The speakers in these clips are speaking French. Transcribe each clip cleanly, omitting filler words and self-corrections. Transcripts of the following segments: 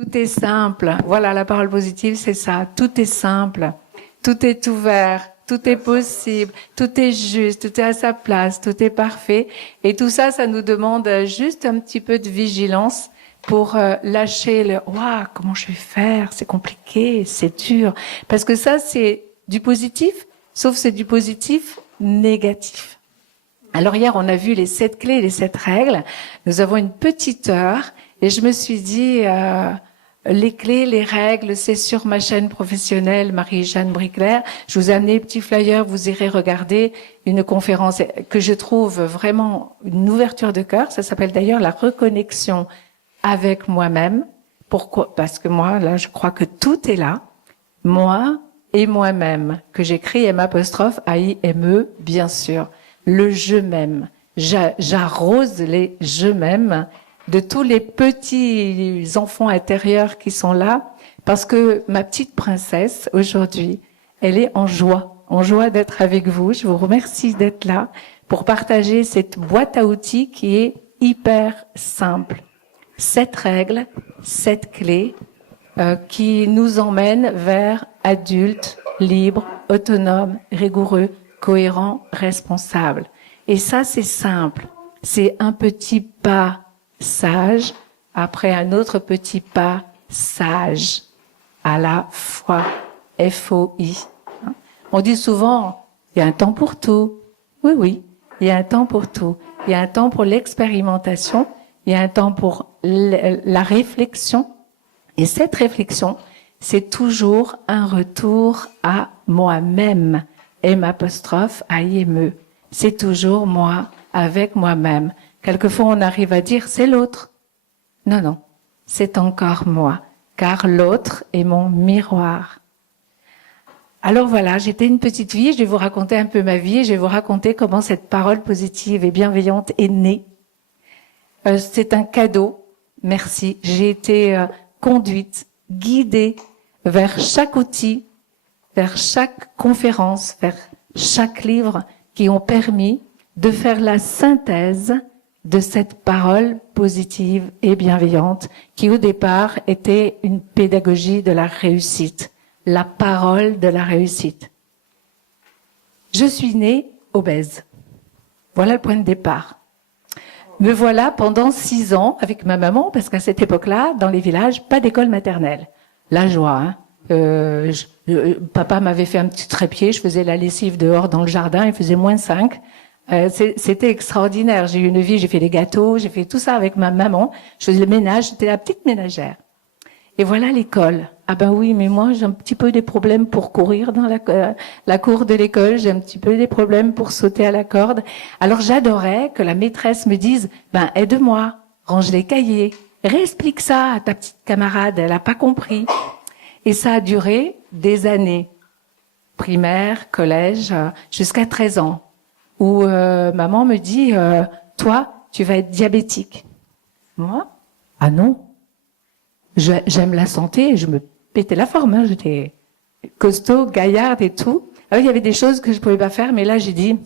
Tout est simple. Voilà, la parole positive, c'est ça. Tout est simple. Tout est ouvert. Tout est possible. Tout est juste. Tout est à sa place. Tout est parfait. Et tout ça, ça nous demande juste un petit peu de vigilance pour lâcher le « Waouh, comment je vais faire? C'est compliqué, c'est dur. » Parce que ça, c'est du positif, sauf c'est du positif négatif. Alors hier, on a vu les 7 clés, les 7 règles. Nous avons une petite heure et je me suis dit, les clés, les règles, c'est sur ma chaîne professionnelle, Marie-Jeanne Bricler. Je vous ai amené un petit flyer, vous irez regarder une conférence que je trouve vraiment une ouverture de cœur. Ça s'appelle d'ailleurs la reconnexion avec moi-même. Pourquoi? Parce que moi, là, je crois que tout est là. Moi et moi-même, que j'écris M', bien sûr. Le je m'aime. J'arrose les je m'aime de tous les petits enfants intérieurs qui sont là, parce que ma petite princesse, aujourd'hui, elle est en joie d'être avec vous. Je vous remercie d'être là pour partager cette boîte à outils qui est hyper simple. 7 règles, 7 clés qui nous emmènent vers adultes, libres, autonomes, rigoureux, cohérent, responsable. Et ça, c'est simple. C'est un petit pas sage après un autre petit pas sage à la fois. F-O-I. On dit souvent, il y a un temps pour tout. Oui, oui, il y a un temps pour tout. Il y a un temps pour l'expérimentation. Il y a un temps pour la réflexion. Et cette réflexion, c'est toujours un retour à moi-même. M', c'est toujours moi avec moi-même. Quelquefois, on arrive à dire, c'est l'autre. Non, non, c'est encore moi, car l'autre est mon miroir. Alors voilà, j'étais une petite fille, je vais vous raconter un peu ma vie, je vais vous raconter comment cette parole positive et bienveillante est née. C'est un cadeau, merci. J'ai été conduite, guidée vers chaque outil, vers chaque conférence, vers chaque livre qui ont permis de faire la synthèse de cette parole positive et bienveillante qui au départ était une pédagogie de la réussite, la parole de la réussite. Je suis née obèse. Voilà le point de départ. Me voilà pendant 6 ans avec ma maman, parce qu'à cette époque-là, dans les villages, pas d'école maternelle. La joie, hein. Papa m'avait fait un petit trépied, je faisais la lessive dehors dans le jardin, il faisait -5. C'était extraordinaire. J'ai eu une vie, j'ai fait des gâteaux, j'ai fait tout ça avec ma maman. Je faisais le ménage, j'étais la petite ménagère. Et voilà l'école. Ah ben oui, mais moi j'ai un petit peu des problèmes pour courir dans la cour de l'école, j'ai un petit peu des problèmes pour sauter à la corde. Alors j'adorais que la maîtresse me dise, ben aide-moi, range les cahiers, réexplique ça à ta petite camarade, elle a pas compris. Et ça a duré des années, primaire, collège, jusqu'à 13 ans, où maman me dit, toi, tu vas être diabétique. Moi? Ah non. J'aime la santé, je me pétais la forme, hein, j'étais costaud, gaillarde et tout. Alors il y avait des choses que je pouvais pas faire, mais là j'ai dit,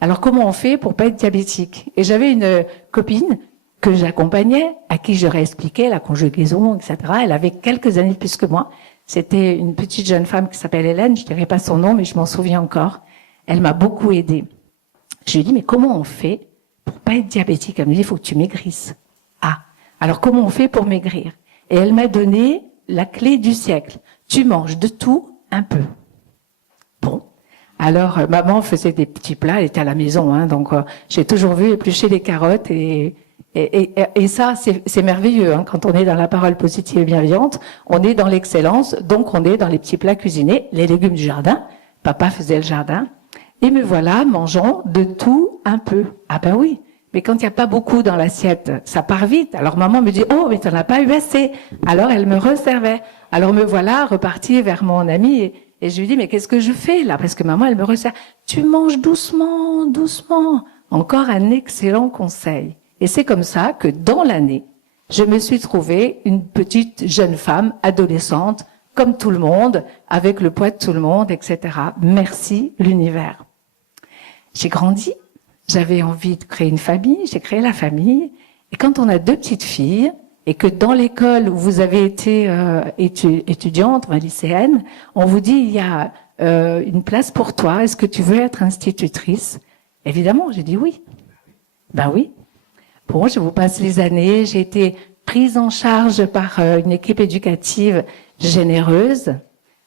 alors comment on fait pour pas être diabétique? Et j'avais une copine que j'accompagnais, à qui je réexpliquais la conjugaison, etc. Elle avait quelques années de plus que moi. C'était une petite jeune femme qui s'appelle Hélène, je dirais pas son nom, mais je m'en souviens encore. Elle m'a beaucoup aidée. Je lui ai dit, mais comment on fait pour pas être diabétique? Elle me dit, il faut que tu maigrisses. Ah, alors comment on fait pour maigrir? Et elle m'a donné la clé du siècle. Tu manges de tout un peu. Bon. Alors, maman faisait des petits plats, elle était à la maison, hein, donc j'ai toujours vu éplucher les carottes et ça, c'est merveilleux, hein, quand on est dans la parole positive et bienveillante, on est dans l'excellence, donc on est dans les petits plats cuisinés, les légumes du jardin. Papa faisait le jardin. Et me voilà mangeant de tout un peu. Ah ben oui. Mais quand il n'y a pas beaucoup dans l'assiette, ça part vite. Alors maman me dit, oh, mais t'en as pas eu assez. Alors elle me resservait. Alors me voilà repartie vers mon amie et je lui dis, mais qu'est-ce que je fais là? Parce que maman, elle me resserre. Tu manges doucement, doucement. Encore un excellent conseil. Et c'est comme ça que dans l'année, je me suis trouvée une petite jeune femme, adolescente, comme tout le monde, avec le poids de tout le monde, etc. Merci l'univers. J'ai grandi. J'avais envie de créer une famille, j'ai créé la famille. Et quand on a 2 petites filles, et que dans l'école où vous avez été étudiante, lycéenne, on vous dit il y a une place pour toi, est-ce que tu veux être institutrice? Évidemment, j'ai dit oui. Ben oui. Bon, je vous passe les années, j'ai été prise en charge par une équipe éducative généreuse.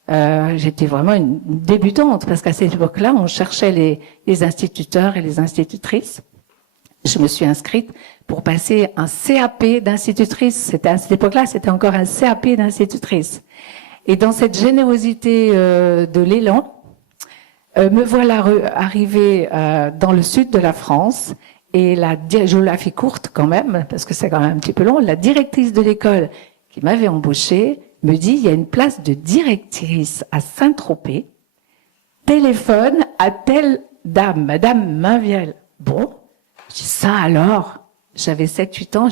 J'étais vraiment une débutante parce qu'à cette époque-là, on cherchait les instituteurs et les institutrices. Je me suis inscrite pour passer un CAP d'institutrice. C'était à cette époque-là, c'était encore un CAP d'institutrice. Et dans cette générosité de l'élan, me voilà arrivée dans le sud de la France. Et je vous la fais courte quand même, parce que c'est quand même un petit peu long. La directrice de l'école qui m'avait embauchée me dit, il y a une place de directrice à Saint-Tropez. Téléphone à telle dame, Madame Mainviel. Bon. Je dis, ça alors, j'avais 7-8 ans,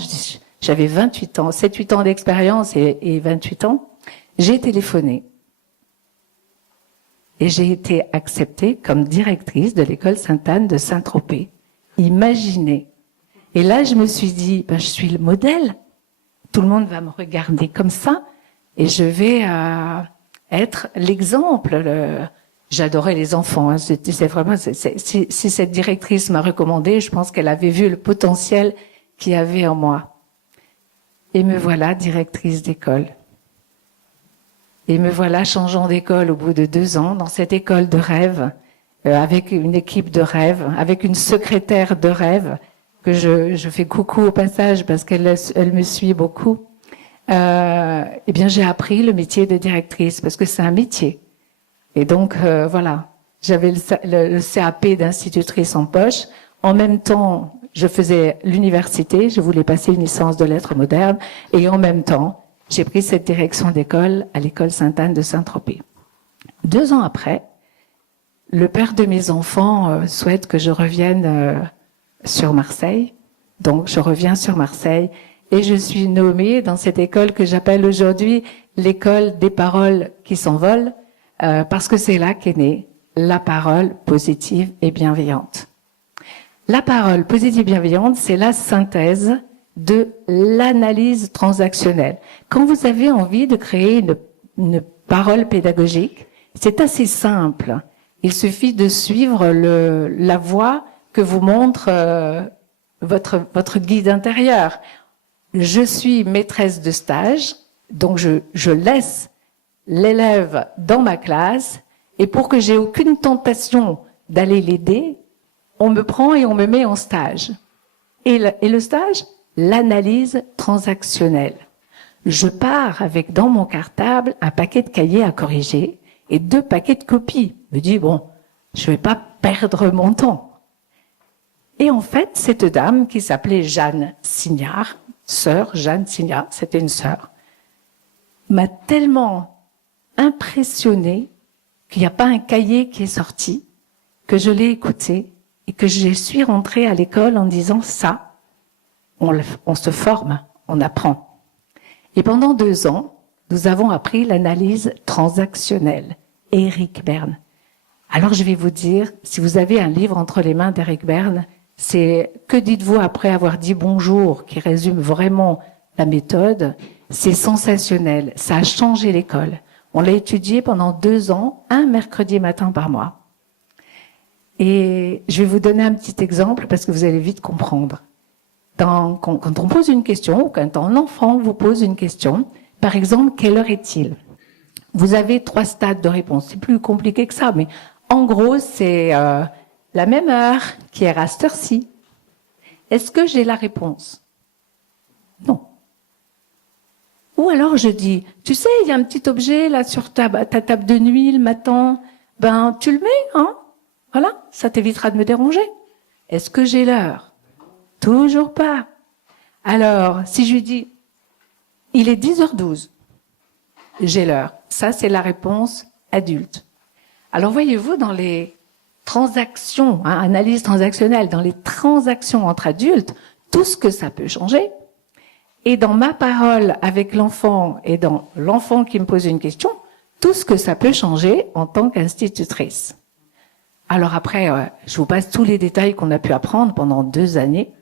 j'avais 28 ans, 7-8 ans d'expérience et 28 ans. J'ai téléphoné. Et j'ai été acceptée comme directrice de l'école Sainte-Anne de Saint-Tropez. Imaginez. Et là, je me suis dit, je suis le modèle. Tout le monde va me regarder comme ça et je vais être l'exemple. J'adorais les enfants. Hein. C'est vraiment, si cette directrice m'a recommandé, je pense qu'elle avait vu le potentiel qu'il y avait en moi. Et me voilà directrice d'école. Et me voilà changeant d'école au bout de 2 ans dans cette école de rêve, avec une équipe de rêve, avec une secrétaire de rêve que je fais coucou au passage parce qu'elle me suit beaucoup. Eh bien, j'ai appris le métier de directrice parce que c'est un métier. Et donc, voilà, j'avais le CAP d'institutrice en poche. En même temps, je faisais l'université, je voulais passer une licence de lettres modernes. Et en même temps, j'ai pris cette direction d'école à l'école Sainte-Anne de Saint-Tropez. 2 ans après, le père de mes enfants souhaite que je revienne sur Marseille. Donc, je reviens sur Marseille et je suis nommée dans cette école que j'appelle aujourd'hui l'école des paroles qui s'envolent. Parce que c'est là qu'est née la parole positive et bienveillante. La parole positive et bienveillante, c'est la synthèse de l'analyse transactionnelle. Quand vous avez envie de créer une parole pédagogique, c'est assez simple. Il suffit de suivre la voie que vous montre votre guide intérieur. Je suis maîtresse de stage, donc je laisse l'élève dans ma classe, et pour que j'ai aucune tentation d'aller l'aider, on me prend et on me met en stage. Et le stage, l'analyse transactionnelle. Je pars avec dans mon cartable un paquet de cahiers à corriger et 2 paquets de copies. Je me dis, bon, je vais pas perdre mon temps. Et en fait, cette dame qui s'appelait Jeanne Signard, sœur Jeanne Signard, c'était une sœur, m'a tellement impressionnée qu'il n'y a pas un cahier qui est sorti, que je l'ai écouté et que je suis rentrée à l'école en disant ça, on se forme, on apprend. Et pendant 2 ans, nous avons appris l'analyse transactionnelle. Eric Berne. Alors je vais vous dire, si vous avez un livre entre les mains d'Eric Berne, c'est que dites-vous après avoir dit bonjour, qui résume vraiment la méthode, c'est sensationnel, ça a changé l'école. On l'a étudié pendant 2 ans, un mercredi matin par mois. Et je vais vous donner un petit exemple parce que vous allez vite comprendre. Quand on pose une question, ou quand un enfant vous pose une question, par exemple, quelle heure est-il? Vous avez 3 stades de réponse. C'est plus compliqué que ça, mais en gros, c'est la même heure qui est à cette heure-ci. Est-ce que j'ai la réponse? Non. Ou alors je dis, tu sais, il y a un petit objet là sur ta table de nuit le matin, tu le mets, hein? Voilà, ça t'évitera de me déranger. Est-ce que j'ai l'heure? Toujours pas. Alors, si je lui dis, il est 10h12, j'ai l'heure. Ça, c'est la réponse adulte. Alors, voyez-vous, dans les transactions, analyse transactionnelle, dans les transactions entre adultes, tout ce que ça peut changer. Et dans ma parole avec l'enfant et dans l'enfant qui me pose une question, tout ce que ça peut changer en tant qu'institutrice. Alors après, je vous passe tous les détails qu'on a pu apprendre pendant 2 années.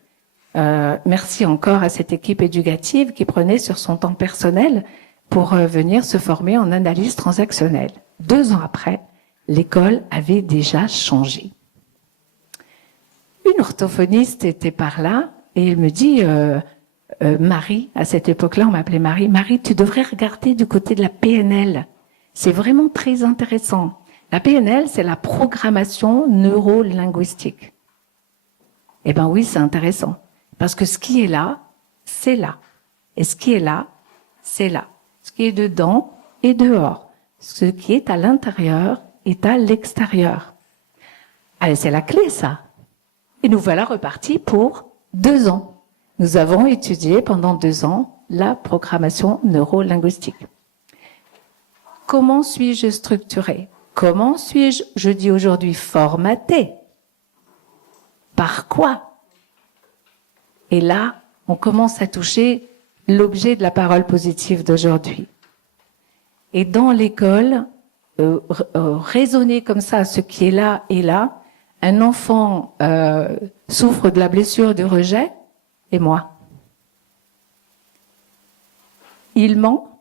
Merci encore à cette équipe éducative qui prenait sur son temps personnel pour venir se former en analyse transactionnelle. 2 ans après, l'école avait déjà changé. Une orthophoniste était par là et elle me dit Marie, à cette époque-là on m'appelait Marie, Marie, tu devrais regarder du côté de la PNL. C'est vraiment très intéressant. La PNL, c'est la programmation neuro-linguistique. Eh ben oui, c'est intéressant. Parce que ce qui est là, c'est là. Et ce qui est là, c'est là. Ce qui est dedans est dehors. Ce qui est à l'intérieur est à l'extérieur. Allez, c'est la clé, ça. Et nous voilà repartis pour 2 ans. Nous avons étudié pendant 2 ans la programmation neuro-linguistique. Comment suis-je structuré? Comment suis-je, je dis aujourd'hui, formaté? Par quoi? Et là, on commence à toucher l'objet de la parole positive d'aujourd'hui. Et dans l'école, raisonner comme ça, ce qui est là et là, un enfant souffre de la blessure du rejet, et moi? Il ment?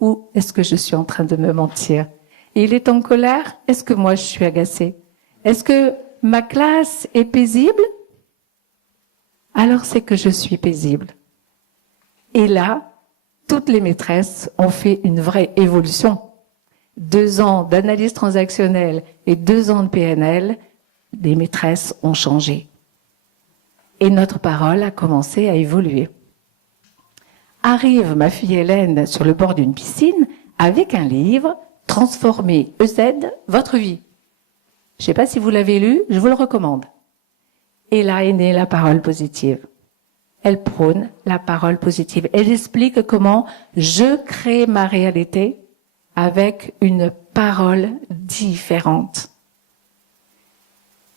Ou est-ce que je suis en train de me mentir? Il est en colère? Est-ce que moi je suis agacée? Est-ce que ma classe est paisible? Alors c'est que je suis paisible. Et là, toutes les maîtresses ont fait une vraie évolution. 2 ans d'analyse transactionnelle et 2 ans de PNL, les maîtresses ont changé. Et notre parole a commencé à évoluer. Arrive ma fille Hélène sur le bord d'une piscine avec un livre « Transformer EZ, votre vie ». Je ne sais pas si vous l'avez lu, je vous le recommande. Et là est née la parole positive. Elle prône la parole positive. Elle explique comment je crée ma réalité avec une parole différente.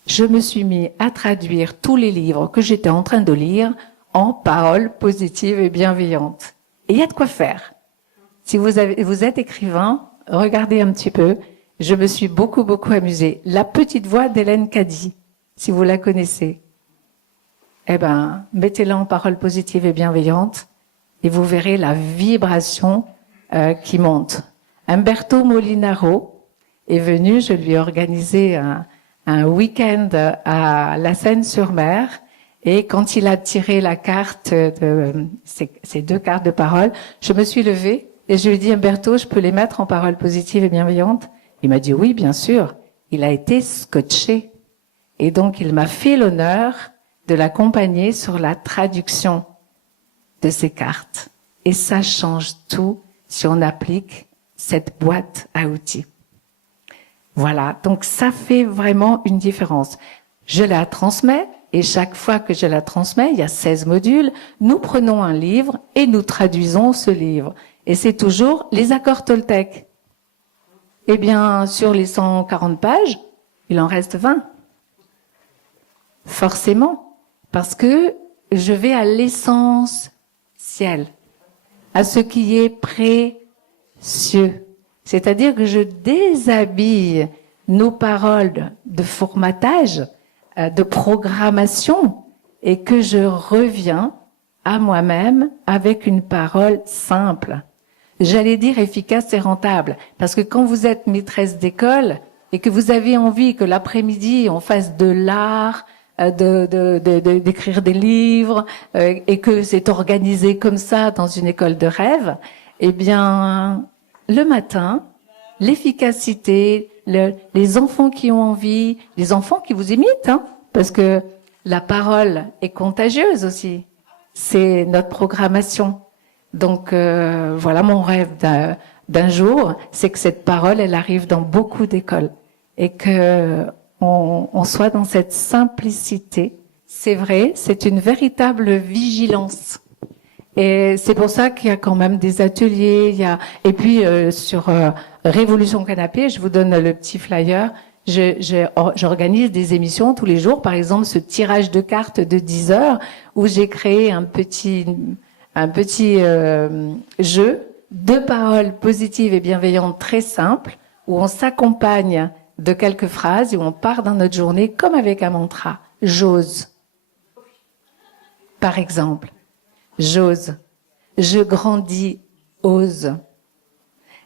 Je me suis mis à traduire tous les livres que j'étais en train de lire en paroles positives et bienveillantes. Et il y a de quoi faire. Si vous êtes écrivain, regardez un petit peu. Je me suis beaucoup amusée. La petite voix d'Hélène Caddy, si vous la connaissez. Eh ben, mettez-la en paroles positives et bienveillantes et vous verrez la vibration qui monte. Umberto Molinaro est venu, je lui ai organisé un week-end à La Seyne-sur-Mer et quand il a tiré la carte ces 2 cartes de parole, je me suis levée et je lui ai dit Umberto, je peux les mettre en paroles positives et bienveillantes? Il m'a dit oui, bien sûr. Il a été scotché et donc il m'a fait l'honneur de l'accompagner sur la traduction de ces cartes. Et ça change tout si on applique cette boîte à outils. Voilà, donc ça fait vraiment une différence. Je la transmets, et chaque fois que je la transmets, il y a 16 modules, nous prenons un livre et nous traduisons ce livre. Et c'est toujours les accords Toltec. Eh bien, sur les 140 pages, il en reste 20. Forcément. Parce que je vais à l'essentiel, à ce qui est précieux. C'est-à-dire que je déshabille nos paroles de formatage, de programmation, et que je reviens à moi-même avec une parole simple. J'allais dire efficace et rentable. Parce que quand vous êtes maîtresse d'école et que vous avez envie que l'après-midi on fasse de l'art, d'écrire des livres et que c'est organisé comme ça dans une école de rêve, eh bien, le matin, l'efficacité, les enfants qui ont envie, les enfants qui vous imitent, hein, parce que la parole est contagieuse aussi. C'est notre programmation. Donc, voilà mon rêve d'un jour, c'est que cette parole, elle arrive dans beaucoup d'écoles et que on soit dans cette simplicité. C'est vrai, c'est une véritable vigilance. Et c'est pour ça qu'il y a quand même des ateliers. Et puis sur Révolution Canapé, je vous donne le petit flyer. J'organise des émissions tous les jours. Par exemple, ce tirage de cartes de 10 heures où j'ai créé un petit jeu de paroles positives et bienveillantes très simples où on s'accompagne de quelques phrases et où on part dans notre journée comme avec un mantra. J'ose. Par exemple, j'ose, je grandis, ose.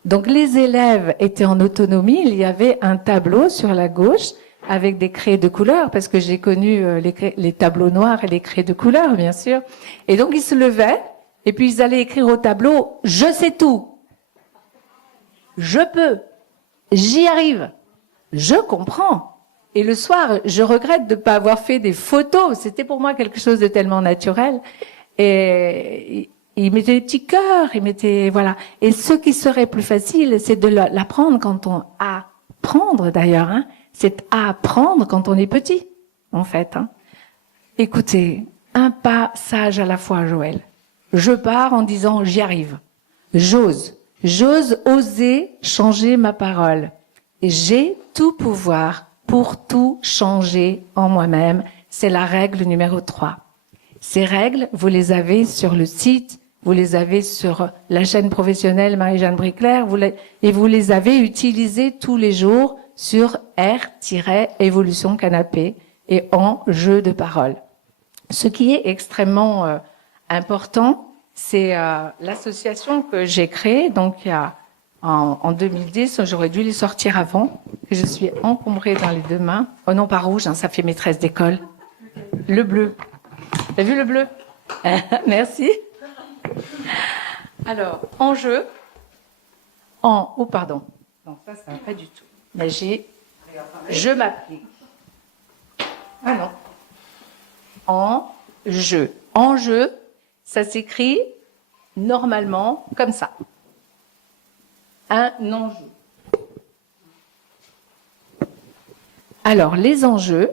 Donc les élèves étaient en autonomie, il y avait un tableau sur la gauche avec des crayons de couleur, parce que j'ai connu les tableaux noirs et les crayons de couleur, bien sûr. Et donc ils se levaient, et puis ils allaient écrire au tableau « Je sais tout »,« Je peux »,« J'y arrive »,« Je comprends ». Et le soir, je regrette de ne pas avoir fait des photos, c'était pour moi quelque chose de tellement naturel. Et il mettait des petits cœurs, il mettait, voilà. Et ce qui serait plus facile, c'est de l'apprendre quand on apprendre d'ailleurs, hein. C'est apprendre quand on est petit, en fait, hein. Écoutez, un passage à la fois, Joël. Je pars en disant, j'y arrive. J'ose. J'ose oser changer ma parole. J'ai tout pouvoir pour tout changer en moi-même. C'est la règle numéro 3. Ces règles, vous les avez sur le site, vous les avez sur la chaîne professionnelle Marie-Jeanne Bricler, et vous les avez utilisées tous les jours sur R-Évolution Canapé et en jeu de parole. Ce qui est extrêmement important, c'est l'association que j'ai créée, donc il y a en 2010, j'aurais dû les sortir avant, que je suis encombrée dans les deux mains. Oh non, pas rouge, hein, ça fait maîtresse d'école. Le bleu. T'as vu le bleu? Merci. Alors, en jeu, oh pardon. Non, ça va pas du tout. Mais je m'applique. Ah non. En jeu. En jeu, ça s'écrit normalement comme ça. Un enjeu. Alors, les enjeux,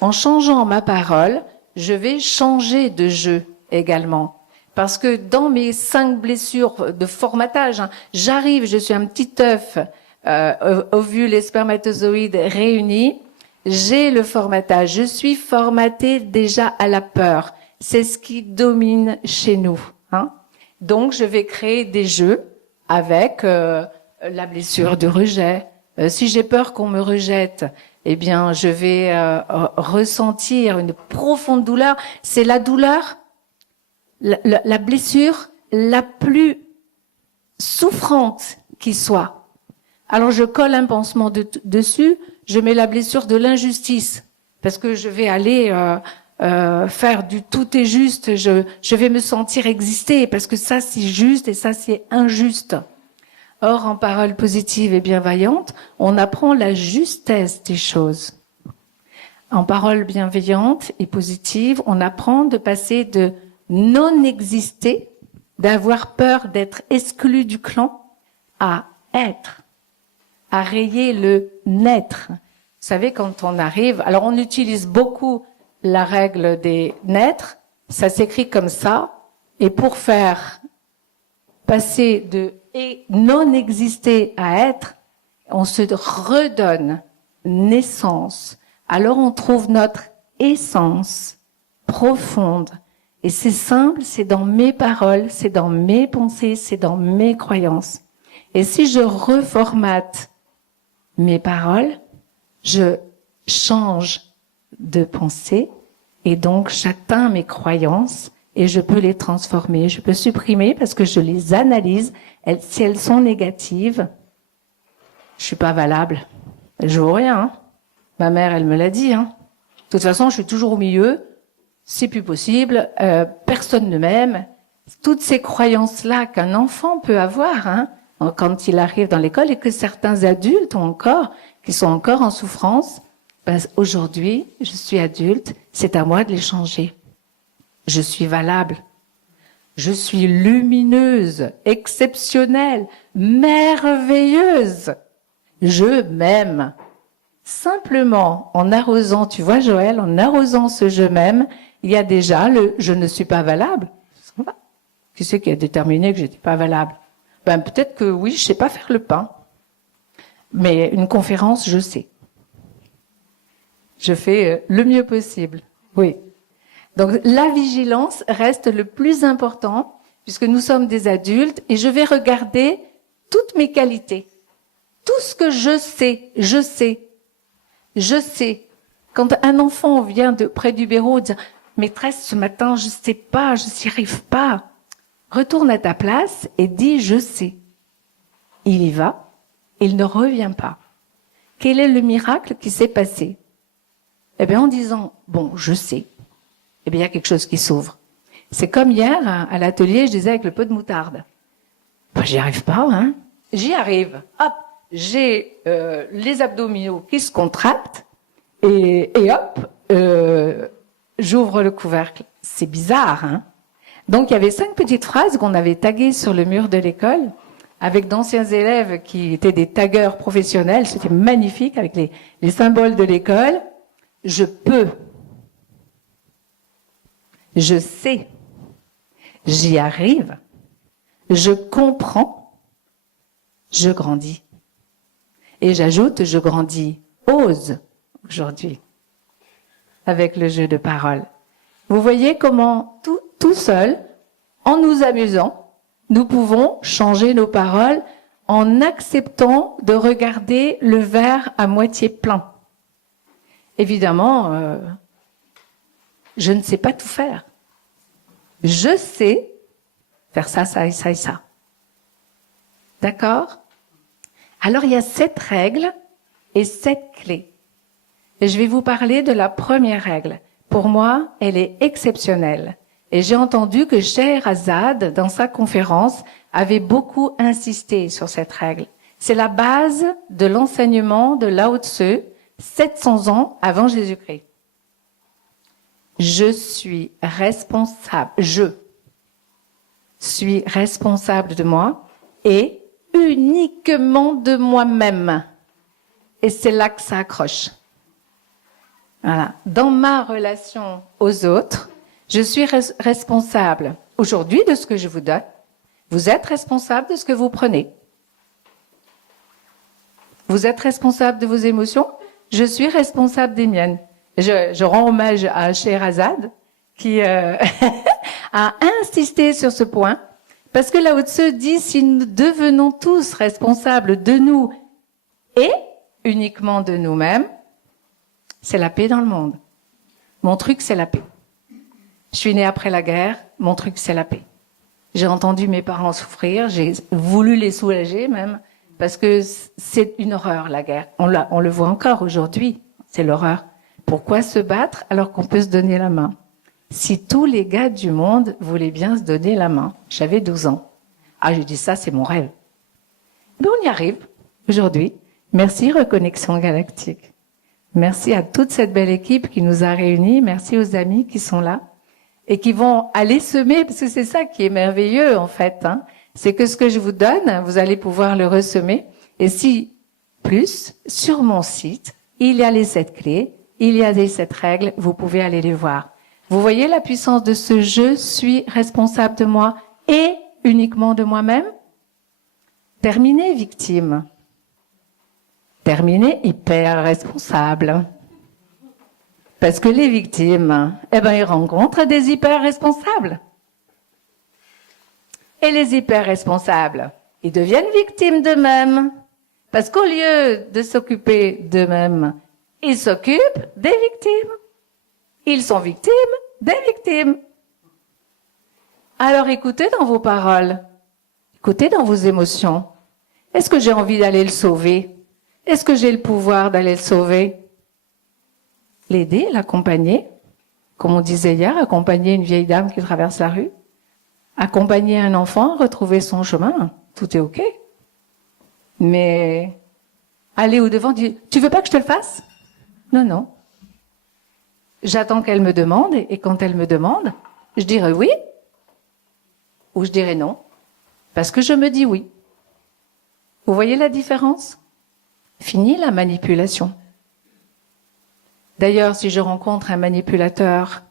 en changeant ma parole, je vais changer de jeu également. Parce que dans mes 5 blessures de formatage, hein, j'arrive, je suis un petit œuf, ovule et spermatozoïde réunis, j'ai le formatage. Je suis formatée déjà à la peur. C'est ce qui domine chez nous, hein. Donc, je vais créer des jeux avec la blessure de rejet. Si j'ai peur qu'on me rejette, eh bien, je vais ressentir une profonde douleur. C'est la douleur, la blessure la plus souffrante qui soit. Alors, je colle un pansement dessus, je mets la blessure de l'injustice, parce que je vais aller faire du tout est juste, je vais me sentir exister, parce que ça, c'est juste et ça, c'est injuste. Or, en parole positive et bienveillante, on apprend la justesse des choses. En parole bienveillante et positive, on apprend de passer de non-exister, d'avoir peur d'être exclu du clan, à être, à rayer le naître. Vous savez, quand on arrive, alors on utilise beaucoup la règle des naîtres, ça s'écrit comme ça, et pour faire passer de et non exister à être, on se redonne naissance. Alors on trouve notre essence profonde. Et c'est simple, c'est dans mes paroles, c'est dans mes pensées, c'est dans mes croyances. Et si je reformate mes paroles, je change de pensée et donc j'atteins mes croyances et je peux les transformer. Je peux supprimer parce que je les analyse. Si elles sont négatives, je suis pas valable. Je vaux rien, hein. Ma mère, elle me l'a dit, hein. De toute façon, je suis toujours au milieu. C'est plus possible. Personne ne m'aime. Toutes ces croyances-là qu'un enfant peut avoir, hein, quand il arrive dans l'école et que certains adultes ont encore, qui sont encore en souffrance. Ben, aujourd'hui, je suis adulte. C'est à moi de les changer. Je suis valable. Je suis lumineuse, exceptionnelle, merveilleuse. Je m'aime. Simplement, en arrosant, tu vois Joël, en arrosant ce je m'aime, il y a déjà le je ne suis pas valable. Qui c'est qui a déterminé que j'étais pas valable? Ben, peut-être que oui, je sais pas faire le pain. Mais une conférence, je sais. Je fais le mieux possible. Oui. Donc, la vigilance reste le plus important, puisque nous sommes des adultes, et je vais regarder toutes mes qualités. Tout ce que je sais, je sais. Je sais. Quand un enfant vient de près du bureau, dire maîtresse, ce matin, je sais pas, je n'y arrive pas. Retourne à ta place et dis je sais. Il y va, il ne revient pas. Quel est le miracle qui s'est passé? Eh bien, en disant bon, je sais, eh bien, il y a quelque chose qui s'ouvre. C'est comme hier, à l'atelier, je disais avec le pot de moutarde. Ben, j'y arrive pas, hein. J'y arrive. Hop, j'ai les abdominaux qui se contractent et hop, j'ouvre le couvercle. C'est bizarre, hein. Donc, il y avait 5 petites phrases qu'on avait taguées sur le mur de l'école avec d'anciens élèves qui étaient des tagueurs professionnels. C'était magnifique avec les symboles de l'école. Je peux. Je sais. J'y arrive. Je comprends. Je grandis. Et j'ajoute, je grandis. Ose aujourd'hui. Avec le jeu de paroles. Vous voyez comment tout seul, en nous amusant, nous pouvons changer nos paroles en acceptant de regarder le verre à moitié plein. Évidemment, je ne sais pas tout faire. Je sais faire ça, ça et ça et ça. D'accord? Alors, il y a 7 règles et 7 clés. Et je vais vous parler de la première règle. Pour moi, elle est exceptionnelle. Et j'ai entendu que Scheherazade, dans sa conférence, avait beaucoup insisté sur cette règle. C'est la base de l'enseignement de Lao Tzu, 700 ans avant Jésus-Christ. Je suis responsable de moi et uniquement de moi-même. Et c'est là que ça accroche. Voilà. Dans ma relation aux autres, je suis responsable aujourd'hui de ce que je vous donne. Vous êtes responsable de ce que vous prenez. Vous êtes responsable de vos émotions. Je suis responsable des miennes. Je rends hommage à Scheherazade qui a insisté sur ce point parce que Lao Tzu dit si nous devenons tous responsables de nous et uniquement de nous-mêmes, c'est la paix dans le monde. Mon truc, c'est la paix. Je suis née après la guerre, mon truc, c'est la paix. J'ai entendu mes parents souffrir, j'ai voulu les soulager même, parce que c'est une horreur, la guerre. On le voit encore aujourd'hui, c'est l'horreur. Pourquoi se battre alors qu'on peut se donner la main? Si tous les gars du monde voulaient bien se donner la main, j'avais 12 ans. Ah, j'ai dit ça, c'est mon rêve. Mais on y arrive, aujourd'hui. Merci Reconnexion Galactique. Merci à toute cette belle équipe qui nous a réunis. Merci aux amis qui sont là et qui vont aller semer, parce que c'est ça qui est merveilleux en fait. Hein. C'est que ce que je vous donne, vous allez pouvoir le ressemer. Et si plus, sur mon site, il y a les 7 clés, il y a les 7 règles, vous pouvez aller les voir. Vous voyez la puissance de ce « je suis responsable de moi et uniquement de moi-même » Terminé victime. Terminé hyper responsable. Parce que les victimes, ils rencontrent des hyper responsables. Et les hyper responsables, ils deviennent victimes d'eux-mêmes. Parce qu'au lieu de s'occuper d'eux-mêmes, ils s'occupent des victimes. Ils sont victimes des victimes. Alors écoutez dans vos paroles, écoutez dans vos émotions. Est-ce que j'ai envie d'aller le sauver? Est-ce que j'ai le pouvoir d'aller le sauver? L'aider, l'accompagner, comme on disait hier, accompagner une vieille dame qui traverse la rue, accompagner un enfant, retrouver son chemin, tout est OK. Mais aller au-devant, dire, tu veux pas que je te le fasse? Non, non. J'attends qu'elle me demande, et quand elle me demande, je dirai oui, ou je dirai non, parce que je me dis oui. Vous voyez la différence? Fini la manipulation. D'ailleurs, si je rencontre un manipulateur,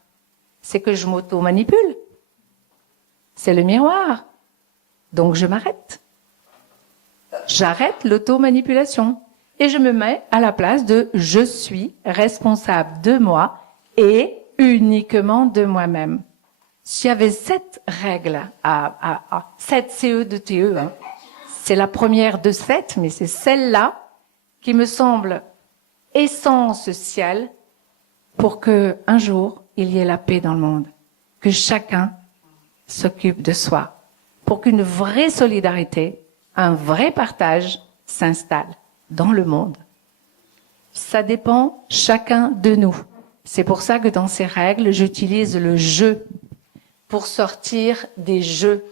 c'est que je m'auto-manipule. C'est le miroir. Donc je m'arrête. J'arrête l'auto-manipulation. Et je me mets à la place de « je suis responsable de moi et uniquement de moi-même ». S'il y avait 7 règles, 7 CE de TE, hein, c'est la première de 7, mais c'est celle-là qui me semble essentielle pour que un jour il y ait la paix dans le monde, que chacun s'occupe de soi, pour qu'une vraie solidarité, un vrai partage s'installe dans le monde. Ça dépend chacun de nous. C'est pour ça que dans ces règles, j'utilise le je pour sortir des jeux.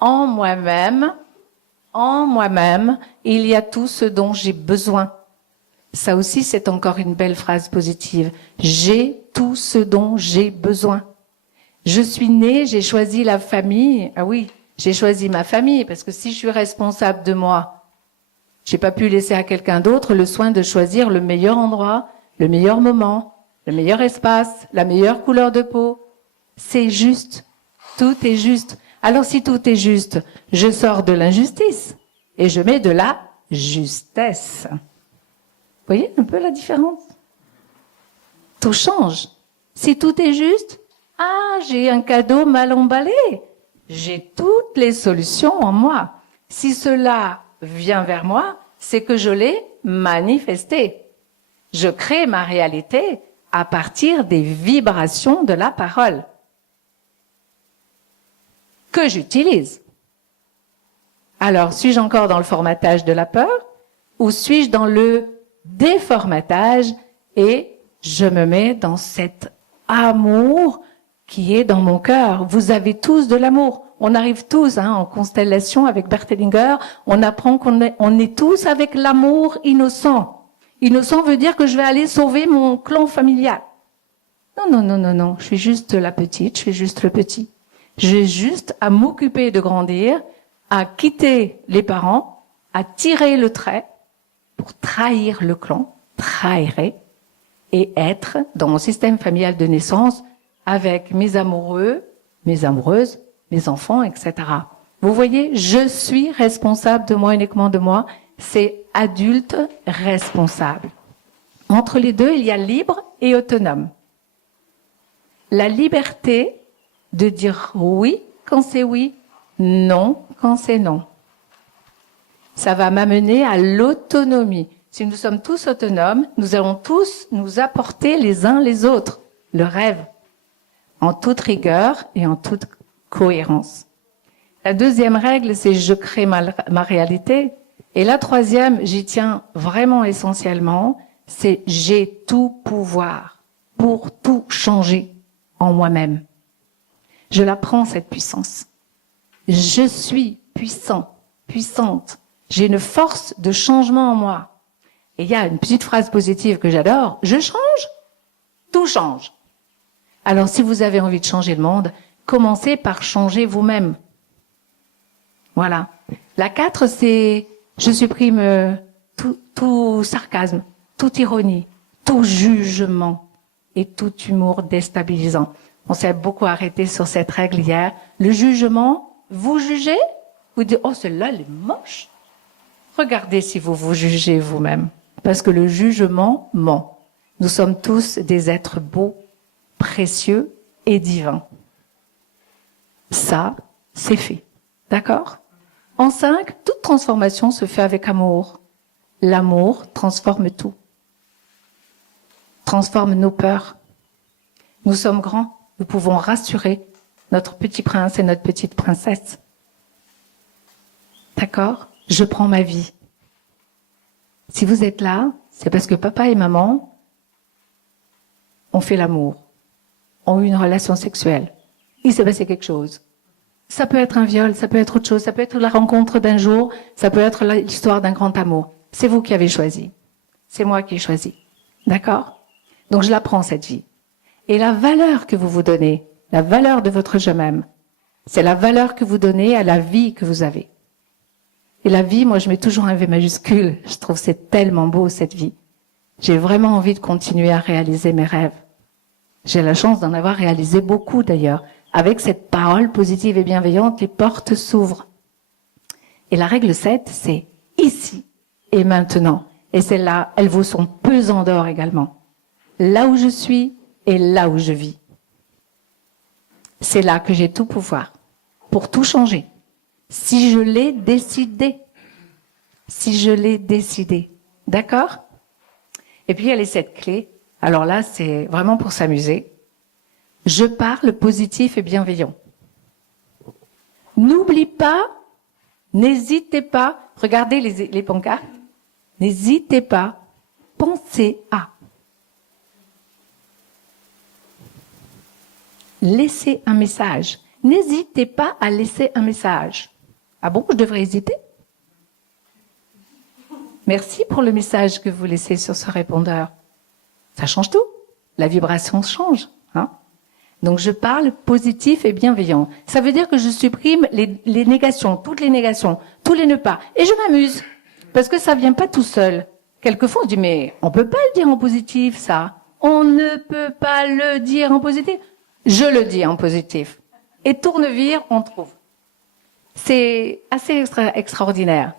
En moi-même, il y a tout ce dont j'ai besoin. Ça aussi, c'est encore une belle phrase positive. J'ai tout ce dont j'ai besoin. Je suis née, j'ai choisi la famille. Ah oui, j'ai choisi ma famille parce que si je suis responsable de moi, j'ai pas pu laisser à quelqu'un d'autre le soin de choisir le meilleur endroit, le meilleur moment, le meilleur espace, la meilleure couleur de peau. C'est juste. Tout est juste. Alors si tout est juste, je sors de l'injustice et je mets de la justesse. Vous voyez un peu la différence? Tout change. Si tout est juste, j'ai un cadeau mal emballé. J'ai toutes les solutions en moi. Si cela vient vers moi, c'est que je l'ai manifesté. Je crée ma réalité à partir des vibrations de la parole que j'utilise. Alors, suis-je encore dans le formatage de la peur ou suis-je dans le déformatage et je me mets dans cet amour qui est dans mon cœur? Vous avez tous de l'amour. On arrive tous en constellation avec Bert Hellinger. On apprend qu'on est tous avec l'amour innocent. Innocent veut dire que je vais aller sauver mon clan familial. Non. Je suis juste la petite, je suis juste le petit. J'ai juste à m'occuper de grandir, à quitter les parents, à tirer le trait pour trahir le clan, trahirer, et être dans mon système familial de naissance avec mes amoureux, mes amoureuses, mes enfants, etc. Vous voyez, je suis responsable de moi, uniquement de moi. C'est adulte responsable. Entre les deux, il y a libre et autonome. La liberté de dire oui quand c'est oui, non quand c'est non. Ça va m'amener à l'autonomie. Si nous sommes tous autonomes, nous allons tous nous apporter les uns les autres le rêve, en toute rigueur et en toute cohérence. La deuxième règle, c'est je crée ma réalité. Et la troisième, j'y tiens vraiment essentiellement, c'est j'ai tout pouvoir pour tout changer en moi-même. Je la prends, cette puissance. Je suis puissant, puissante. J'ai une force de changement en moi. Et il y a une petite phrase positive que j'adore. Je change, tout change. Alors si vous avez envie de changer le monde, commencez par changer vous-même. Voilà. La 4, c'est je supprime tout sarcasme, toute ironie, tout jugement et tout humour déstabilisant. On s'est beaucoup arrêté sur cette règle hier. Le jugement, vous jugez, vous dites, oh, celle-là, elle est moche. Regardez si vous vous jugez vous-même. Parce que le jugement ment. Nous sommes tous des êtres beaux, précieux et divins. Ça, c'est fait. D'accord? En 5, toute transformation se fait avec amour. L'amour transforme tout. Transforme nos peurs. Nous sommes grands. Nous pouvons rassurer notre petit prince et notre petite princesse. D'accord? Je prends ma vie. Si vous êtes là, c'est parce que papa et maman ont fait l'amour, ont eu une relation sexuelle. Il s'est passé quelque chose. Ça peut être un viol, ça peut être autre chose, ça peut être la rencontre d'un jour, ça peut être l'histoire d'un grand amour. C'est vous qui avez choisi. C'est moi qui ai choisi. D'accord? Donc je la prends, cette vie. Et la valeur que vous vous donnez, la valeur de votre je m'aime, c'est la valeur que vous donnez à la vie que vous avez. Et la vie, moi je mets toujours un V majuscule. Je trouve c'est tellement beau, cette vie. J'ai vraiment envie de continuer à réaliser mes rêves. J'ai la chance d'en avoir réalisé beaucoup d'ailleurs. Avec cette parole positive et bienveillante, les portes s'ouvrent. Et la règle 7, c'est ici et maintenant. Et celle-là, elle vaut son pesant d'or également. Là où je suis et là où je vis. C'est là que j'ai tout pouvoir pour tout changer. Si je l'ai décidé. Si je l'ai décidé. D'accord? Et puis il y a les 7 clés. Alors là, c'est vraiment pour s'amuser. Je parle positif et bienveillant. N'oublie pas, n'hésitez pas, regardez les pancartes, n'hésitez pas, pensez à. Laissez un message. N'hésitez pas à laisser un message. Ah bon, je devrais hésiter? Merci pour le message que vous laissez sur ce répondeur. Ça change tout. La vibration change. Hein? Donc je parle positif et bienveillant. Ça veut dire que je supprime les négations, toutes les négations, tous les ne pas. Et je m'amuse. Parce que ça vient pas tout seul. Quelquefois on se dit, mais on peut pas le dire en positif, ça. On ne peut pas le dire en positif. Je le dis en positif. Et tourne-vire, on trouve. C'est assez extraordinaire.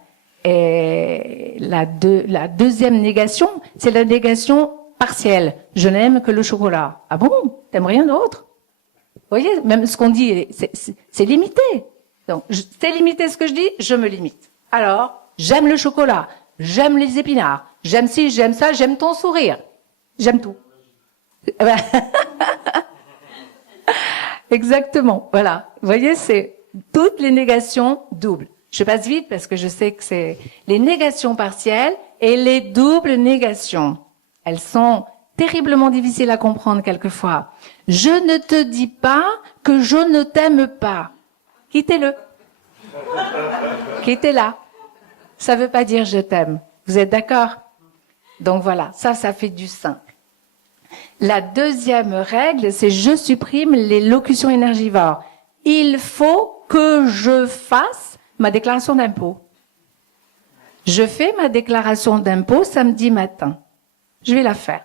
Et la deuxième négation, c'est la négation partielle. Je n'aime que le chocolat. Ah bon? T'aimes rien d'autre? Vous voyez, même ce qu'on dit, c'est limité. Donc, c'est limité ce que je dis, je me limite. Alors, j'aime le chocolat, j'aime les épinards, j'aime ci, j'aime ça, j'aime ton sourire. J'aime tout. Exactement, voilà. Vous voyez, c'est toutes les négations doubles. Je passe vite parce que je sais que c'est les négations partielles et les doubles négations. Elles sont terriblement difficiles à comprendre quelquefois. Je ne te dis pas que je ne t'aime pas. Quittez-le. Quittez-la. Ça veut pas dire je t'aime. Vous êtes d'accord? Donc voilà, ça fait du simple. La deuxième règle, c'est je supprime les locutions énergivores. Il faut que je fasse ma déclaration d'impôt. Je fais ma déclaration d'impôt samedi matin. Je vais la faire.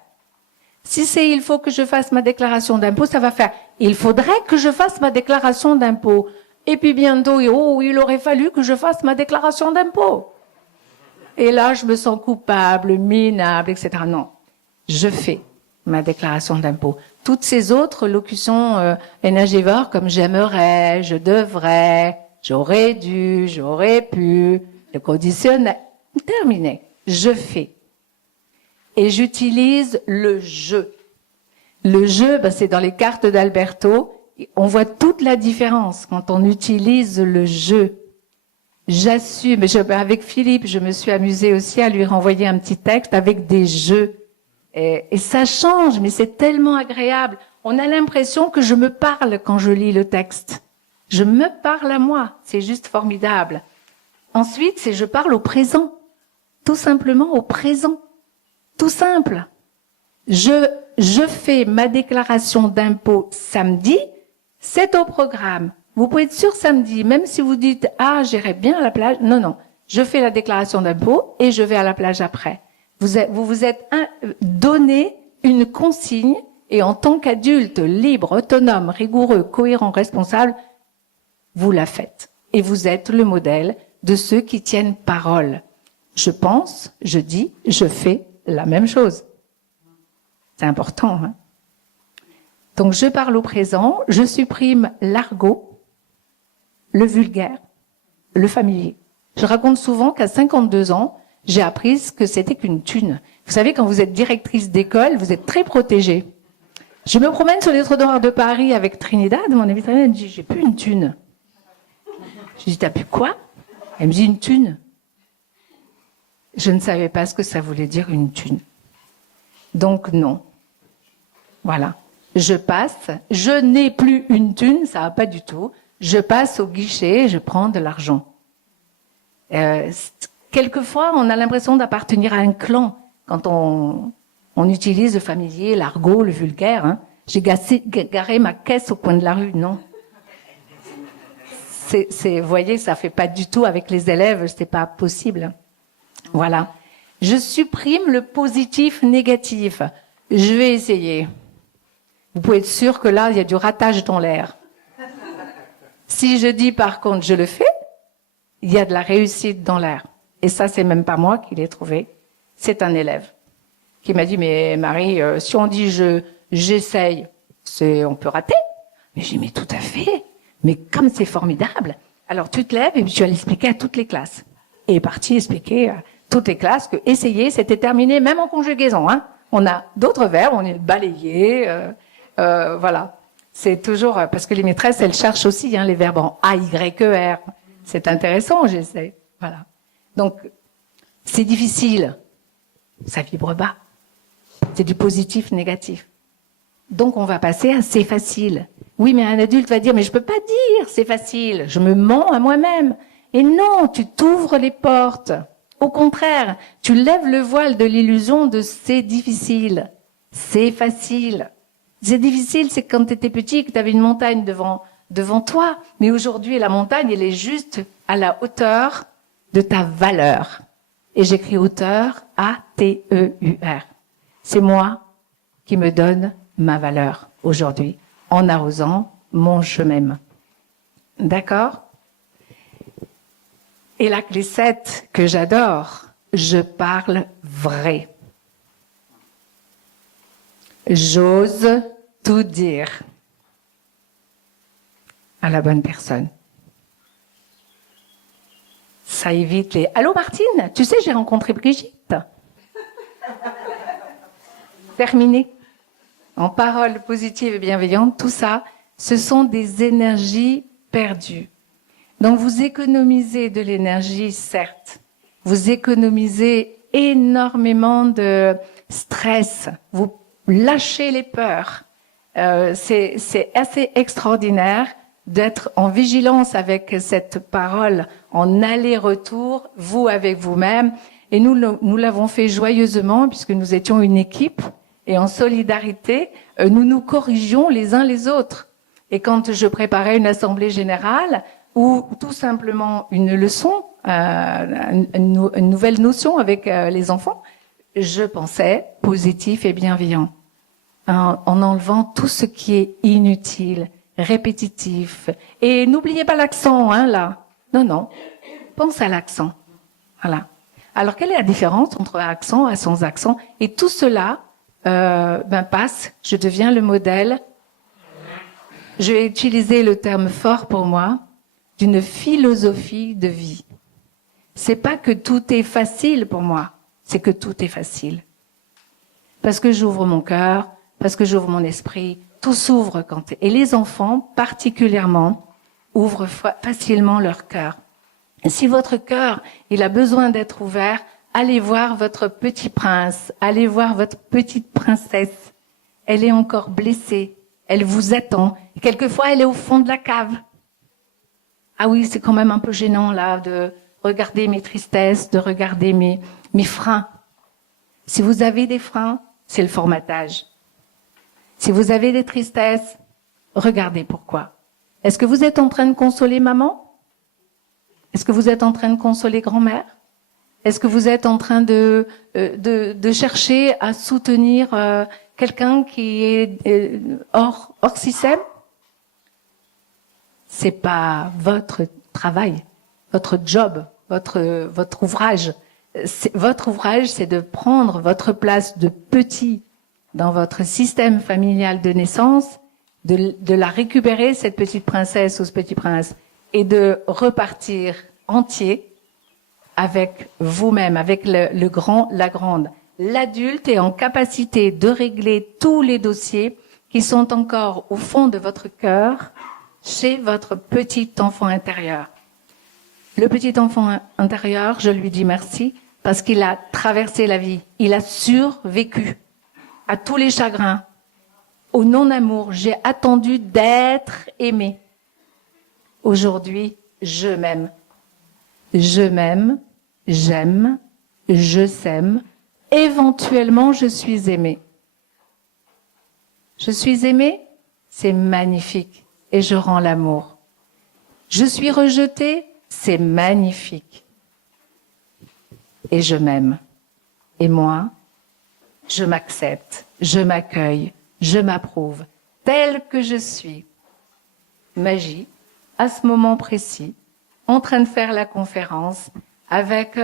Si c'est il faut que je fasse ma déclaration d'impôt, ça va faire il faudrait que je fasse ma déclaration d'impôt. Et puis bientôt, il aurait fallu que je fasse ma déclaration d'impôt. Et là, je me sens coupable, minable, etc. Non, je fais ma déclaration d'impôt. Toutes ces autres locutions énergivores comme j'aimerais, je devrais, j'aurais dû, j'aurais pu, le conditionnel, terminé. Je fais. Et j'utilise le je. Le je, c'est dans les cartes d'Alberto. On voit toute la différence quand on utilise le je. J'assume. Avec Philippe, je me suis amusée aussi à lui renvoyer un petit texte avec des je. Et ça change, mais c'est tellement agréable. On a l'impression que je me parle quand je lis le texte. Je me parle à moi. C'est juste formidable. Ensuite, c'est je parle au présent. Tout simplement au présent. Tout simple. Je fais ma déclaration d'impôt samedi. C'est au programme. Vous pouvez être sûr samedi, même si vous dites « Ah, j'irai bien à la plage ». Non. Je fais la déclaration d'impôt et je vais à la plage après. Vous vous êtes donné une consigne et en tant qu'adulte libre, autonome, rigoureux, cohérent, responsable, vous la faites. Et vous êtes le modèle de ceux qui tiennent parole. Je pense, je dis, je fais la même chose. C'est important. Hein? Donc je parle au présent, je supprime l'argot, le vulgaire, le familier. Je raconte souvent qu'à 52 ans, j'ai appris ce que c'était qu'une thune. Vous savez, quand vous êtes directrice d'école, vous êtes très protégée. Je me promène sur les trottoirs de Paris avec Trinidad, mon amie Trinidad, elle me dit, j'ai plus une thune. Je dis, t'as plus quoi? Elle me dit, une thune. Je ne savais pas ce que ça voulait dire une thune. Donc non. Voilà. Je passe, je n'ai plus une thune, ça va pas du tout. Je passe au guichet, je prends de l'argent. Quelquefois, on a l'impression d'appartenir à un clan quand on utilise le familier, l'argot, le vulgaire. Hein. J'ai garé ma caisse au coin de la rue, non. Vous voyez, ça fait pas du tout avec les élèves, c'est pas possible. Voilà. Je supprime le positif négatif. Je vais essayer. Vous pouvez être sûr que là, il y a du ratage dans l'air. Si je dis par contre je le fais, il y a de la réussite dans l'air. Et ça, c'est même pas moi qui l'ai trouvé. C'est un élève qui m'a dit, mais Marie, si on dit j'essaye, on peut rater. Mais j'ai dit, mais tout à fait. Mais comme c'est formidable. Alors tu te lèves et tu vas l'expliquer à toutes les classes. Et est parti expliquer à toutes les classes que essayer, c'était terminé, même en conjugaison, hein. On a d'autres verbes, on est balayer, voilà. C'est toujours, parce que les maîtresses, elles cherchent aussi les verbes en A, Y, E, R. C'est intéressant, j'essaie. Voilà. Donc, c'est difficile. Ça vibre bas. C'est du positif, négatif. Donc, on va passer à c'est facile. Oui, mais un adulte va dire, mais je peux pas dire c'est facile. Je me mens à moi-même. Et non, tu t'ouvres les portes. Au contraire, tu lèves le voile de l'illusion de c'est difficile. C'est facile. C'est difficile, c'est quand tu étais petit que tu avais une montagne devant toi. Mais aujourd'hui, la montagne, elle est juste à la hauteur de ta valeur. Et j'écris hauteur, A-T-E-U-R. C'est moi qui me donne ma valeur aujourd'hui, en arrosant mon chemin. D'accord? Et la clé 7 que j'adore, je parle vrai. J'ose tout dire à la bonne personne. Ça évite les... Allô Martine, tu sais, j'ai rencontré Brigitte. Terminé. En paroles positives et bienveillantes, tout ça, ce sont des énergies perdues. Donc vous économisez de l'énergie, certes. Vous économisez énormément de stress. Vous lâchez les peurs. C'est assez extraordinaire d'être en vigilance avec cette parole, en aller-retour, vous avec vous-même. Et nous l'avons fait joyeusement puisque nous étions une équipe et en solidarité, nous nous corrigions les uns les autres. Et quand je préparais une assemblée générale ou tout simplement une leçon, une nouvelle notion avec les enfants, je pensais positif et bienveillant, en enlevant tout ce qui est inutile, répétitif. Et n'oubliez pas l'accent, là. Non. Pense à l'accent. Voilà. Alors, quelle est la différence entre accent et sans accent? Et tout cela passe. Je deviens le modèle. Je vais utiliser le terme fort pour moi d'une philosophie de vie. C'est pas que tout est facile pour moi, c'est que tout est facile. Parce que j'ouvre mon cœur, parce que j'ouvre mon esprit, tout s'ouvre et les enfants, particulièrement, ouvrent facilement leur cœur. Et si votre cœur, il a besoin d'être ouvert, allez voir votre petit prince, allez voir votre petite princesse. Elle est encore blessée, elle vous attend. Et quelquefois, elle est au fond de la cave. Ah oui, c'est quand même un peu gênant, là, de regarder mes tristesses, de regarder mes freins. Si vous avez des freins, c'est le formatage. Si vous avez des tristesses, regardez pourquoi. Est-ce que vous êtes en train de consoler maman? Est-ce que vous êtes en train de consoler grand-mère? Est-ce que vous êtes en train de chercher à soutenir quelqu'un qui est hors système? C'est pas votre travail, votre job, votre ouvrage. Votre ouvrage, c'est de prendre votre place de petit dans votre système familial de naissance, de la récupérer, cette petite princesse ou ce petit prince, et de repartir entier avec vous-même, avec le grand, la grande. L'adulte est en capacité de régler tous les dossiers qui sont encore au fond de votre cœur, chez votre petit enfant intérieur. Le petit enfant intérieur, je lui dis merci parce qu'il a traversé la vie. Il a survécu à tous les chagrins, au non-amour. J'ai attendu d'être aimé. Aujourd'hui, je m'aime. Je m'aime, j'aime, je s'aime. Éventuellement, je suis aimé. Je suis aimé, c'est magnifique. Et je rends l'amour. Je suis rejetée, c'est magnifique. Et je m'aime. Et moi, je m'accepte, je m'accueille, je m'approuve, telle que je suis. Magie, à ce moment précis, en train de faire la conférence, avec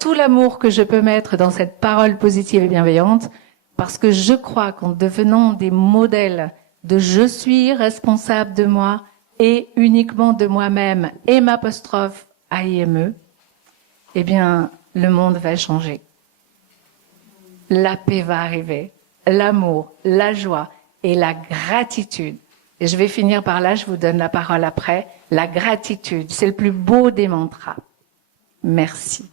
tout l'amour que je peux mettre dans cette parole positive et bienveillante, parce que je crois qu'en devenant des modèles de je suis responsable de moi et uniquement de moi-même et m'apostrophe AIME, eh bien, le monde va changer. la paix va arriver, l'amour, la joie et la gratitude. Et je vais finir par là, je vous donne la parole après. La gratitude, c'est le plus beau des mantras. Merci.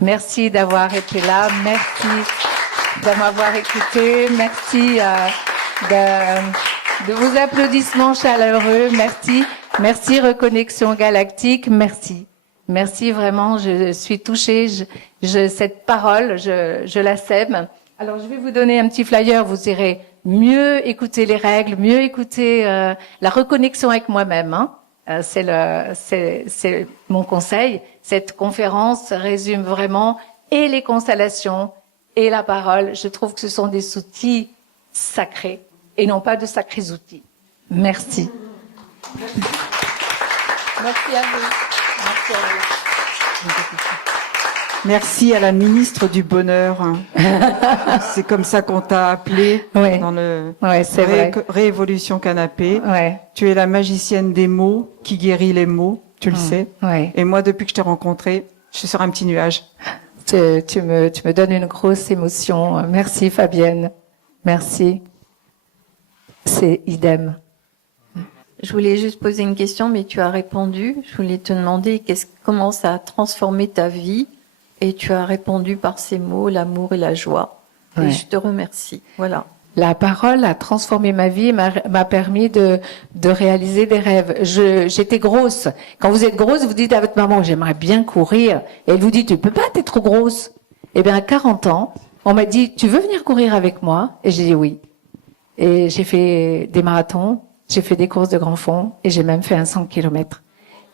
Merci d'avoir été là, merci de m'avoir écouté, merci de vos applaudissements chaleureux, merci, merci Reconnexion Galactique, merci. Merci vraiment, je suis touchée, cette parole, je la sème. Alors je vais vous donner un petit flyer, vous irez mieux écouter les règles, mieux écouter la reconnexion avec moi-même. Hein. C'est mon conseil. Cette conférence résume vraiment et les constellations et la parole. Je trouve que ce sont des outils sacrés et non pas de sacrés outils. Merci. Merci à vous. Merci à vous. Merci à la ministre du Bonheur. C'est comme ça qu'on t'a appelé ouais. dans le vrai. Réévolution Canapé. Ouais. Tu es la magicienne des mots qui guérit les mots, tu le sais. Ouais. Et moi, depuis que je t'ai rencontré, je suis sur un petit nuage. Tu me donnes une grosse émotion. Merci Fabienne. Merci. C'est idem. Je voulais juste poser une question, mais tu as répondu. Je voulais te demander comment ça a transformé ta vie. Et tu as répondu par ces mots, l'amour et la joie. Ouais. Et je te remercie. Voilà. La parole a transformé ma vie, m'a permis de réaliser des rêves. J'étais grosse. Quand vous êtes grosse, vous dites à votre maman, j'aimerais bien courir. Et elle vous dit, tu peux pas, t'es trop grosse. Eh bien, à 40 ans, on m'a dit, tu veux venir courir avec moi? Et j'ai dit oui. Et j'ai fait des marathons, j'ai fait des courses de grand fond, et j'ai même fait un 100 km.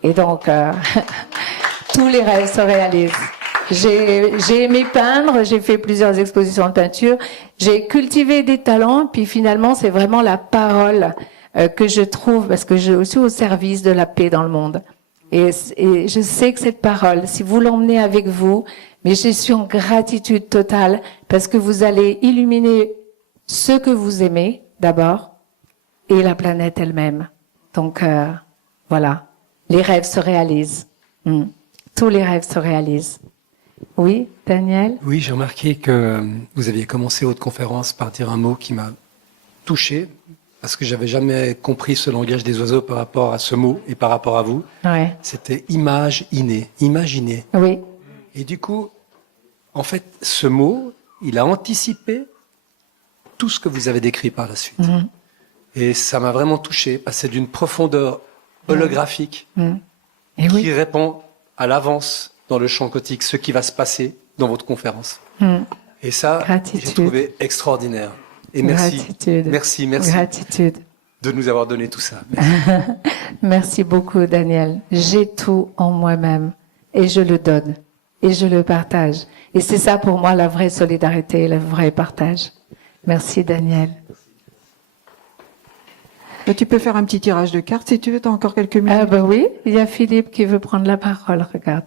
Et donc, tous les rêves se réalisent. J'ai aimé peindre, j'ai fait plusieurs expositions de peinture, j'ai cultivé des talents, puis finalement c'est vraiment la parole que je trouve, parce que je suis au service de la paix dans le monde. Et je sais que cette parole, si vous l'emmenez avec vous, mais je suis en gratitude totale, parce que vous allez illuminer ceux que vous aimez d'abord, et la planète elle-même. Donc voilà, les rêves se réalisent. Tous les rêves se réalisent. Oui, Daniel? Oui, j'ai remarqué que vous aviez commencé votre conférence par dire un mot qui m'a touché, parce que j'avais jamais compris ce langage des oiseaux par rapport à ce mot et par rapport à vous. Ouais. C'était image innée, imaginer. Oui. Et du coup, en fait, ce mot, il a anticipé tout ce que vous avez décrit par la suite. Et ça m'a vraiment touché, parce que c'est d'une profondeur holographique Et qui répond à l'avance dans le champ quantique ce qui va se passer dans votre conférence. Et ça, j'ai trouvé extraordinaire. Et merci, Gratitude. merci Gratitude. de nous avoir donné tout ça. Merci, merci beaucoup, Daniel. J'ai tout en moi-même et je le donne et je le partage. Et c'est ça pour moi la vraie solidarité, le vrai partage. Merci, Daniel. Tu peux faire un petit tirage de cartes si tu veux, tu as encore quelques minutes. Ah ben oui, il y a Philippe qui veut prendre la parole, regarde.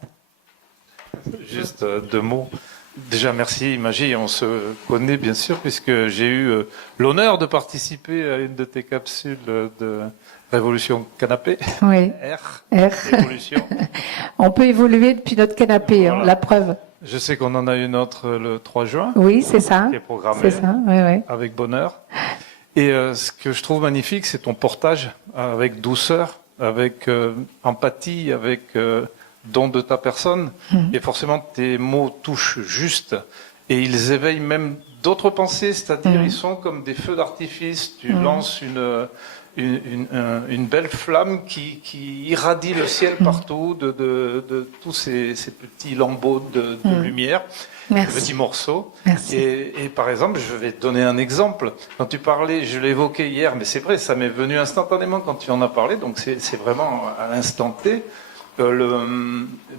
Juste deux mots. Déjà, merci Magie. On se connaît bien sûr puisque j'ai eu l'honneur de participer à une de tes capsules de Révolution Canapé. Oui. R. R. Révolution. On peut évoluer depuis notre canapé, Voilà. la preuve. Je sais qu'on en a une autre le 3 juin. Oui, c'est ça. Qui est programmée. C'est ça, oui, oui. Avec bonheur. Et ce que je trouve magnifique, c'est ton portage avec douceur, avec empathie, avec don de ta personne. Et forcément, tes mots touchent juste. Et ils éveillent même d'autres pensées, c'est-à-dire ils sont comme des feux d'artifice. Tu lances une belle flamme qui irradie le ciel partout de tous ces petits lambeaux de lumière. Merci. Petits morceaux. Merci. Et par exemple, je vais te donner un exemple. Quand tu parlais, je l'ai évoqué hier, mais c'est vrai, ça m'est venu instantanément quand tu en as parlé, donc c'est vraiment à l'instant T.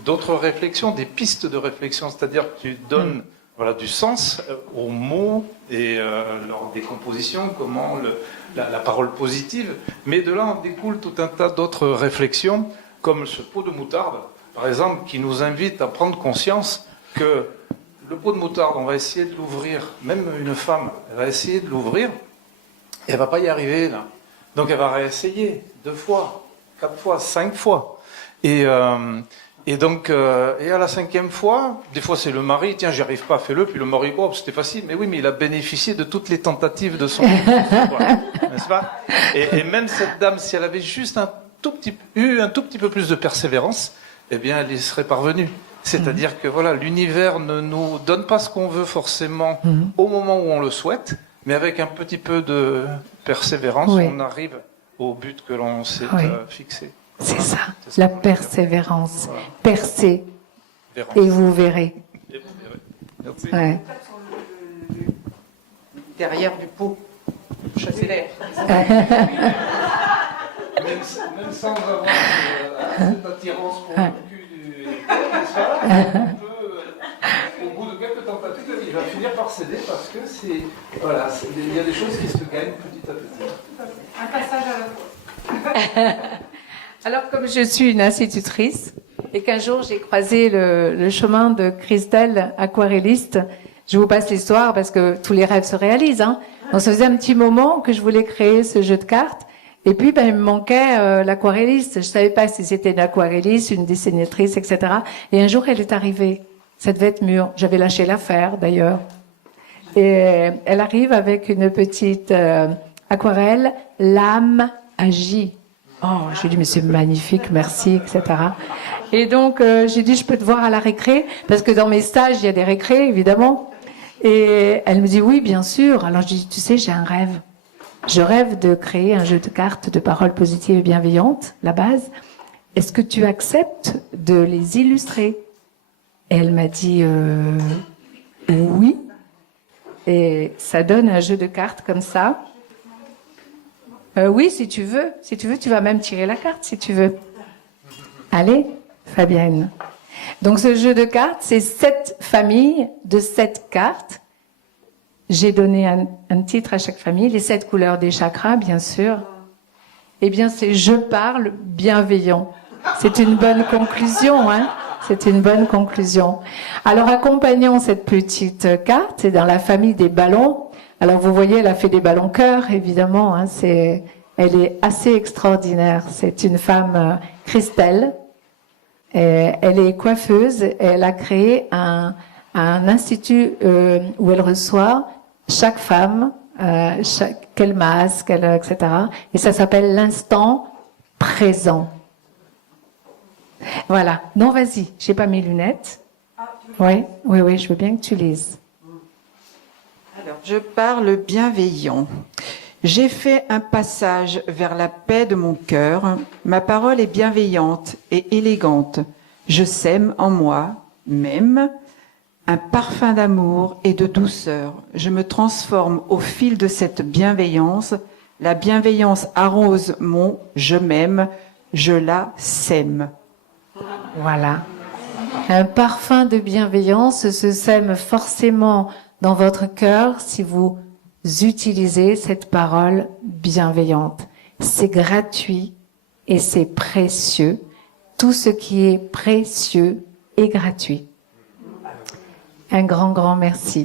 D'autres réflexions, des pistes de réflexion, c'est-à-dire que tu donnes du sens aux mots et leur décomposition, comment la parole positive, mais de là en découle tout un tas d'autres réflexions, comme ce pot de moutarde, par exemple, qui nous invite à prendre conscience que le pot de moutarde, on va essayer de l'ouvrir, même une femme, elle va essayer de l'ouvrir, et elle va pas y arriver là. Donc elle va réessayer 2 fois, 4 fois, 5 fois. Et Et donc, et à la 5e fois, des fois c'est le mari, tiens, j'y arrive pas, fais-le, puis le mari, oh, c'était facile, mais oui, mais il a bénéficié de toutes les tentatives de son n'est-ce pas? Et même cette dame, si elle avait juste eu un tout petit peu plus de persévérance, eh bien, elle y serait parvenue. C'est-à-dire que voilà, l'univers ne nous donne pas ce qu'on veut forcément au moment où on le souhaite, mais avec un petit peu de persévérance, on arrive au but que l'on s'est fixé. C'est ça, la persévérance. Voilà. Percez, et vous verrez. Merci. Ouais. Derrière du pot, chasser l'air. Même sans avoir cette attirance pour le cul du n'est-ce pas, au bout de quelques tentatives, il va finir par céder parce que il y a des choses qui se gagnent petit à petit. Un passage à la fois. Alors, comme je suis une institutrice et qu'un jour j'ai croisé le chemin de Christelle, aquarelliste, je vous passe l'histoire parce que tous les rêves se réalisent. Hein. Donc, ça faisait un petit moment que je voulais créer ce jeu de cartes. Et puis, il me manquait l'aquarelliste. Je savais pas si c'était une aquarelliste, une dessinatrice, etc. Et un jour, elle est arrivée. Ça devait être mûr. J'avais lâché l'affaire, d'ailleurs. Et elle arrive avec une petite aquarelle, l'âme agit. Oh, je lui ai dit, mais c'est magnifique, merci, etc. Et donc, j'ai dit, je peux te voir à la récré, parce que dans mes stages, il y a des récrés, évidemment. Et elle me dit, oui, bien sûr. Alors, je dis, tu sais, j'ai un rêve. Je rêve de créer un jeu de cartes de paroles positives et bienveillantes, la base. Est-ce que tu acceptes de les illustrer? Et elle m'a dit, oui. Et ça donne un jeu de cartes comme ça. Oui, si tu veux. Si tu veux, tu vas même tirer la carte, si tu veux. Allez, Fabienne. Donc, ce jeu de cartes, c'est 7 familles de 7 cartes. J'ai donné un titre à chaque famille, les 7 couleurs des chakras, bien sûr. Eh bien, c'est « Je parle bienveillant ». C'est une bonne conclusion, hein. C'est une bonne conclusion. Alors, accompagnons cette petite carte, c'est dans la famille des ballons. Alors, vous voyez, elle a fait des ballons cœur, évidemment. Hein, elle est assez extraordinaire. C'est une femme, Christelle. Et elle est coiffeuse. Et elle a créé un institut où elle reçoit chaque femme, quel masque, etc. Et ça s'appelle l'instant présent. Voilà. Non, vas-y. J'ai pas mes lunettes. Oui, je veux bien que tu lises. Alors, je parle bienveillant. J'ai fait un passage vers la paix de mon cœur. Ma parole est bienveillante et élégante. Je sème en moi, même, un parfum d'amour et de douceur. Je me transforme au fil de cette bienveillance. La bienveillance arrose mon « je m'aime », je la sème. Voilà. Un parfum de bienveillance se sème forcément dans votre cœur si vous utilisez cette parole bienveillante. C'est gratuit et c'est précieux. Tout ce qui est précieux est gratuit. Un grand, grand merci.